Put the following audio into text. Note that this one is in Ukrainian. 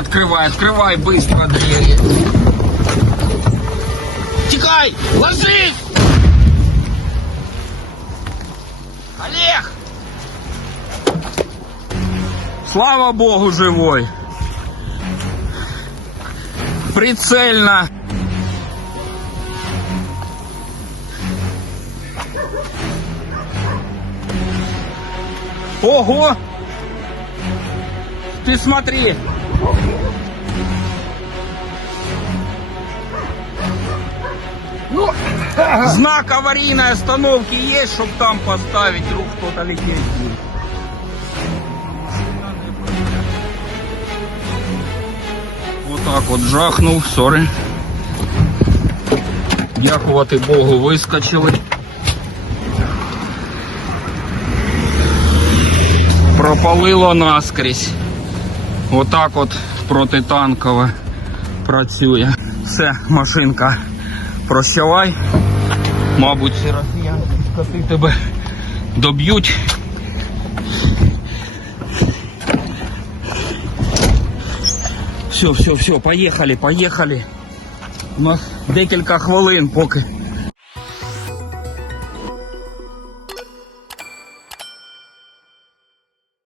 Открывай, открывай быстро двери. Текай! Ложись! Олег! Слава Богу, живой. Прицельно. Ого! Ты смотри! Знак аварийной остановки есть, чтобы там поставить, вдруг кто-то лететь. Вот так от жахнув, сори. Дякувати Богу, вискочили. Пропалило наскрізь. Отак от протитанкове працює. Все, машинка, прощавай. Мабуть, ці росіянські скоти тебе доб'ють. Все, все, все, поїхали, поїхали. У нас декілька хвилин, поки